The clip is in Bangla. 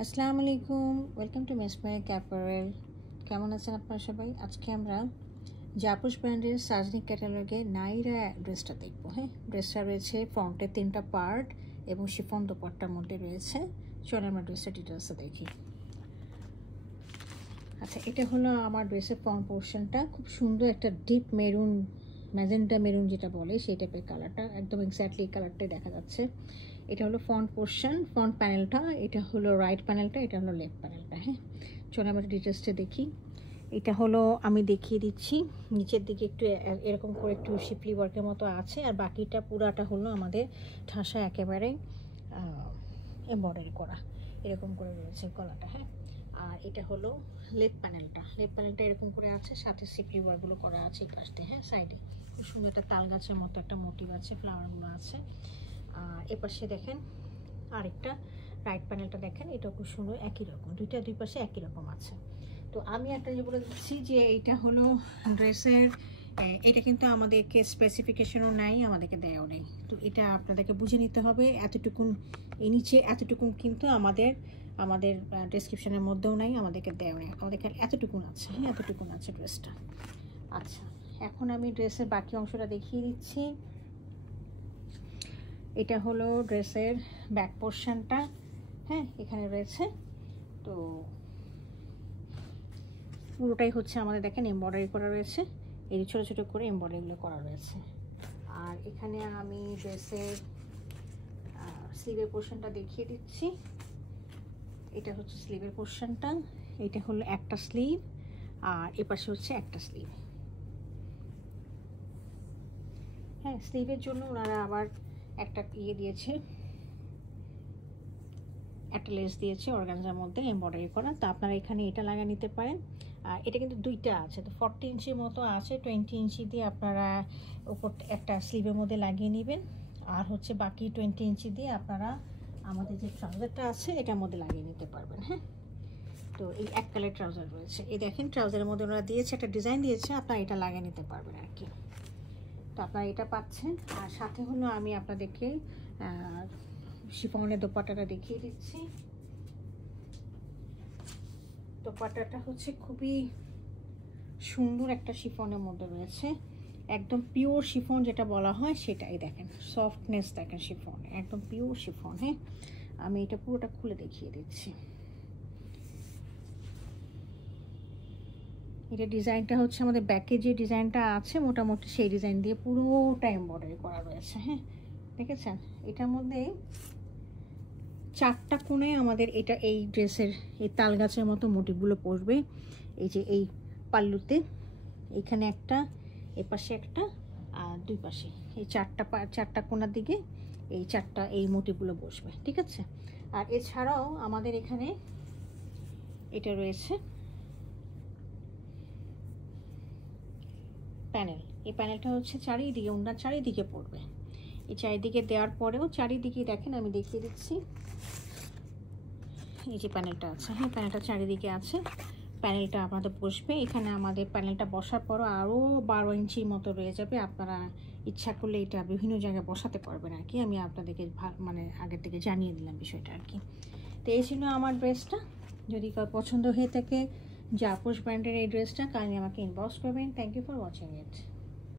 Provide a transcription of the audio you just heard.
আসসালামু আলাইকুম, ওয়েলকাম টু মেসমেরিক অ্যাপারেল। কেমন আছেন আপনারা সবাই? আজকে আমরা জাপুস ব্র্যান্ডের সাজনিক ক্যাটালগে নাইরা ড্রেসটা দেখবো। হ্যাঁ, ড্রেসটা রয়েছে ফ্রন্টে 3টা পার্ট এবং শিফন দোপাট্টার মধ্যে রয়েছে। চলো আমরা ড্রেসটা ডিটেলসে দেখি। আচ্ছা, এটা হলো আমার ড্রেসের ফ্রন্ট পোর্শনটা। খুব সুন্দর একটা ডিপ মেরুন, ম্যাজেন্টা মেরুন যেটা বলে সেই টাইপের কালারটা, একদম এক্স্যাক্টলি কালারটাই দেখা যাচ্ছে। এটা হলো ফ্রন্ট পোর্শন, ফ্রন্ট প্যানেলটা। এটা হলো রাইট প্যানেলটা, এটা হলো লেফট প্যানেলটা। হ্যাঁ, চলো আমরা ডিটেলসটা দেখি। এটা হলো, আমি দেখিয়ে দিচ্ছি, নিচের দিকে একটু এরকম করে একটু শিপলি ওয়ার্কের মতো আছে, আর বাকিটা পুরাটা হলো আমাদের ঠাসা একেবারে এমব্রয়ডারি করা, এরকম করে রয়েছে গলাটা। হ্যাঁ, আর এটা হলো লেফট প্যানেলটা। লেফট প্যানেলটা এরকম করে আছে, সাথে সিপলি ওয়ার্কগুলো করা আছে এই পাশে। হ্যাঁ, সাইডে খুব সুন্দর একটা তাল গাছের মতো একটা মোটিভ আছে, ফ্লাওয়ারগুলো আছে। আর এপাশে দেখেন আরেকটা রাইট প্যানেলটা দেখেন, এটা খুব সুন্দর, একই রকম, দুই পাশে একই রকম আছে। তো আমি একটা যে বলে দিচ্ছি যে এইটা হলো ড্রেসের, এটা কিন্তু আমাদেরকে স্পেসিফিকেশনও নাই, আমাদেরকে দেওয়াও নেই। তো এটা আপনাদেরকে বুঝে নিতে হবে। এতটুকুন এই নিচে এতটুকুন কিন্তু আমাদের ডেসক্রিপশনের মধ্যেও নাই, আমাদেরকে দেওয়া নেই, আমাদেরকে এতটুকুন আছে। হ্যাঁ, এতটুকুন আছে ড্রেসটা। আচ্ছা, এখন আমি ড্রেসের বাকি অংশটা দেখিয়ে দিচ্ছি। এটা হলো ড্রেসের ব্যাক পোর্শনটা। হ্যাঁ, এখানে রয়েছে। তো পুরোটাই হচ্ছে আমাদের দেখেন এমব্রয়ডারি করা রয়েছে, এই ছোটো ছোটো করে এমব্রয়ডারিগুলো করা রয়েছে। আর এখানে আমি ড্রেসের স্লিভের পোর্শনটা দেখিয়ে দিচ্ছি। এটা হচ্ছে স্লিভের পোর্শনটা, এটা হলো একটা স্লিভ, আর এপাশে হচ্ছে একটা স্লিভ। হ্যাঁ, স্লিভের জন্য ওনারা আবার একটা দিয়েছে, একটা লেস দিয়েছে অর্গানজার মধ্যে এমব্রয়ডারি করা। তো আপনারা এখানে এটা লাগিয়ে নিতে পারেন। আর এটা কিন্তু দুইটা আছে, তো 40 ইঞ্চির মতো আছে, 20 ইঞ্চি দিয়ে আপনারা উপর একটা স্লিভের মধ্যে লাগিয়ে নেবেন, আর হচ্ছে বাকি 20 ইঞ্চি দিয়ে আপনারা আমাদের যে ট্রাউজারটা আছে এটার মধ্যে লাগিয়ে নিতে পারবেন। হ্যাঁ, তো এই এক কালার ট্রাউজার রয়েছে, এই দেখেন ট্রাউজারের মধ্যে ওনারা দিয়েছে, একটা ডিজাইন দিয়েছে, আপনারা এটা লাগিয়ে নিতে পারবেন আর কি। তো আপনারা এটা পাচ্ছেন। আর সাথে হলো আমি আপনাদেরকে শিফনের দোপাট্টাটা দেখিয়ে দিচ্ছি। দোপাট্টাটা হচ্ছে খুবই সুন্দর একটা শিফনের মধ্যে রয়েছে, একদম পিওর শিফন যেটা বলা হয় সেটাই। দেখেন সফটনেস, দেখেন শিফন একদম পিওর শিফন। হ্যাঁ, আমি এটা পুরোটা খুলে দেখিয়ে দিচ্ছি। এটা ডিজাইনটা হচ্ছে আমাদের ব্যাকে যে ডিজাইনটা আছে মোটামুটি সেই ডিজাইন দিয়ে পুরোটা এমব্রয়ডারি করা রয়েছে। হ্যাঁ, দেখেছেন, এটার মধ্যে 4টা কোণে আমাদের এটা এই ড্রেসের এই তাল গাছের মতো মোটিভগুলো পড়বে। এই যে এই পাল্লুতে এইখানে একটা, এপাশে একটা, আর দুই পাশে এই 4টা কোণার দিকে এই 4টা এই মোটিভগুলো বসবে। ঠিক আছে। আর এছাড়াও আমাদের এখানে এটা রয়েছে প্যানেল। এই প্যানেলটা হচ্ছে চারিদিকে, ওনার চারিদিকে পড়বে। এই চারিদিকে দেওয়ার পরেও চারিদিকে দেখেন, আমি দেখিয়ে দিচ্ছি, এই যে প্যানেলটা আছে। হ্যাঁ, প্যানেলটা চারিদিকে আছে, প্যানেলটা আপনাদের বসবে এখানে। আমাদের প্যানেলটা বসার পরও আরও 12 ইঞ্চির মতো রয়ে যাবে, আপনারা ইচ্ছা করলে এটা বিভিন্ন জায়গায় বসাতে পারবেন আর কি। আমি আপনাদেরকে মানে আগের থেকে জানিয়ে দিলাম বিষয়টা আর কি। তো এই ছিল আমার ড্রেসটা। যদি কার পছন্দ হয়ে থাকে জাপুস ব্র্যান্ডের এই ড্রেসটা, কাইন্ডলি আমাকে ইনবক্স করবেন। Thank you for watching it.